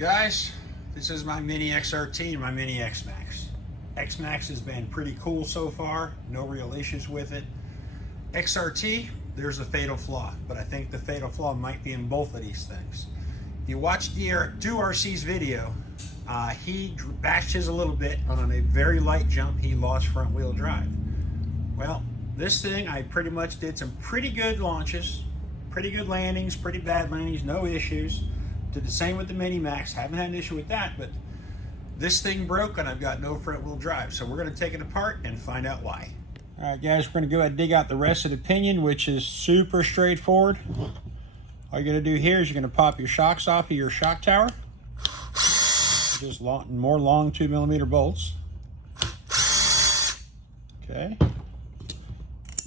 Guys, this is my Mini XRT and my Mini X-Max. X-Max has been pretty cool so far, no real issues with it. XRT, there's a fatal flaw, but I think the fatal flaw might be in both of these things. If you watch DRC's video, he bashed his a little bit, but on a very light jump, he lost front wheel drive. Well, this thing, I pretty much did some pretty good launches, pretty good landings, pretty bad landings, no issues. Did the same with the Mini Max, haven't had an issue with that, but this thing broke and I've got no front wheel drive. So we're gonna take it apart and find out why. All right guys, we're gonna go ahead and dig out the rest of the pinion, which is super straightforward. All you're gonna do here is you're gonna pop your shocks off of your shock tower. Just more long 2mm bolts. Okay.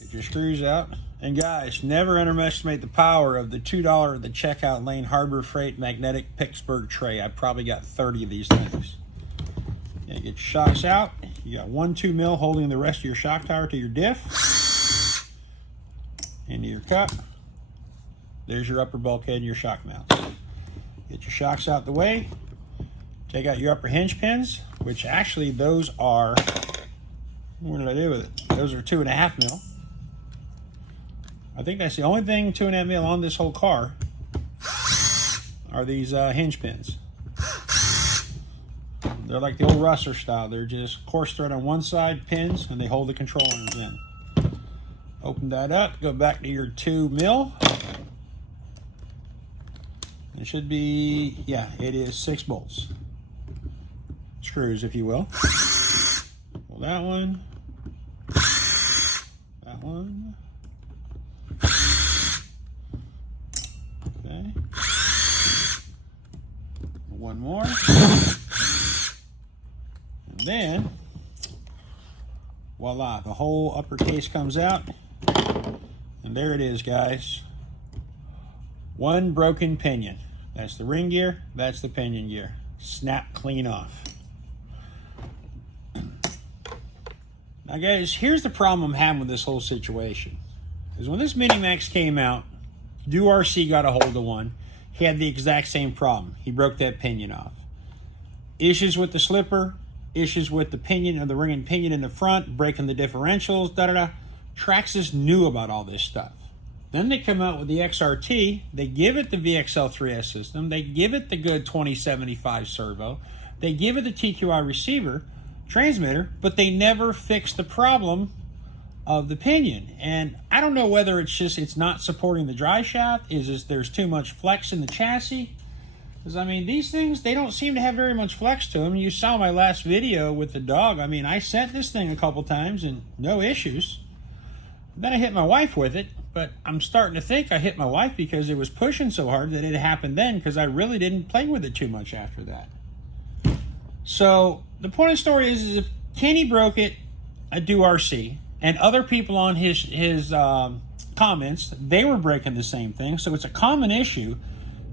Get your screws out. And guys, never underestimate the power of the $2 the checkout lane Harbor Freight magnetic Pittsburgh tray. I've probably got 30 of these things. Yeah, get your shocks out. You got 1 2mm holding the rest of your shock tower to your diff. Into your cup. There's your upper bulkhead and your shock mounts. Get your shocks out the way. Take out your upper hinge pins, which actually those are, what did I do with it? Those are 2.5mm. I think that's the only thing 2.5mm on this whole car are these hinge pins. They're like the old Russer style. They're just coarse thread on one side, pins, and they hold the control arms in. Open that up, go back to your 2mm. It should be, yeah, it is 6 bolts. Screws, if you will. Pull that one. That one. Okay. One more. And then, voila, the whole upper case comes out. And there it is, guys. One broken pinion. That's the ring gear, that's the pinion gear. Snap clean off. Now guys, here's the problem I'm having with this whole situation. Is when this Mini Max came out, DRC got a hold of one. He had the exact same problem. He broke that pinion off. Issues with the slipper, issues with the pinion or the ring and pinion in the front, breaking the differentials, da-da-da. Traxxas knew about all this stuff. Then they come out with the XRT. They give it the VXL3S system. They give it the good 2075 servo. They give it the TQI receiver, transmitter, but they never fix the problem of the pinion. And I don't know whether it's just it's not supporting the drive shaft, is there's too much flex in the chassis. Because I mean, these things, they don't seem to have very much flex to them. You saw my last video with the dog. I mean, I sent this thing a couple times and no issues. Then I hit my wife with it, but I'm starting to think I hit my wife because it was pushing so hard that it happened then, because I really didn't play with it too much after that. So the point of the story is if Kenny broke it, I do RC, and other people on his comments, they were breaking the same thing. So it's a common issue.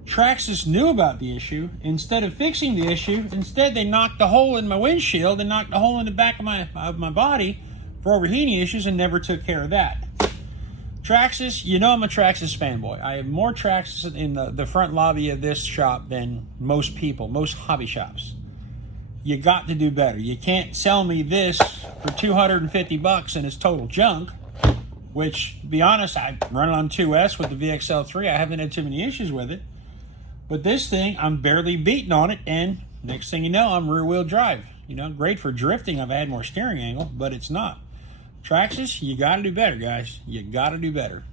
Traxxas knew about the issue. Instead of fixing the issue, instead they knocked the hole in my windshield and knocked the hole in the back of my body for overheating issues and never took care of that. Traxxas, you know I'm a Traxxas fanboy. I have more Traxxas in the front lobby of this shop than most people, most hobby shops. You got to do better. You can't sell me this for $250 and it's total junk, which, to be honest, I run it on 2S with the VXL3. I haven't had too many issues with it. But this thing, I'm barely beating on it, and next thing you know, I'm rear wheel drive. You know, great for drifting. I've had more steering angle, but it's not. Traxxas, you got to do better, guys. You got to do better.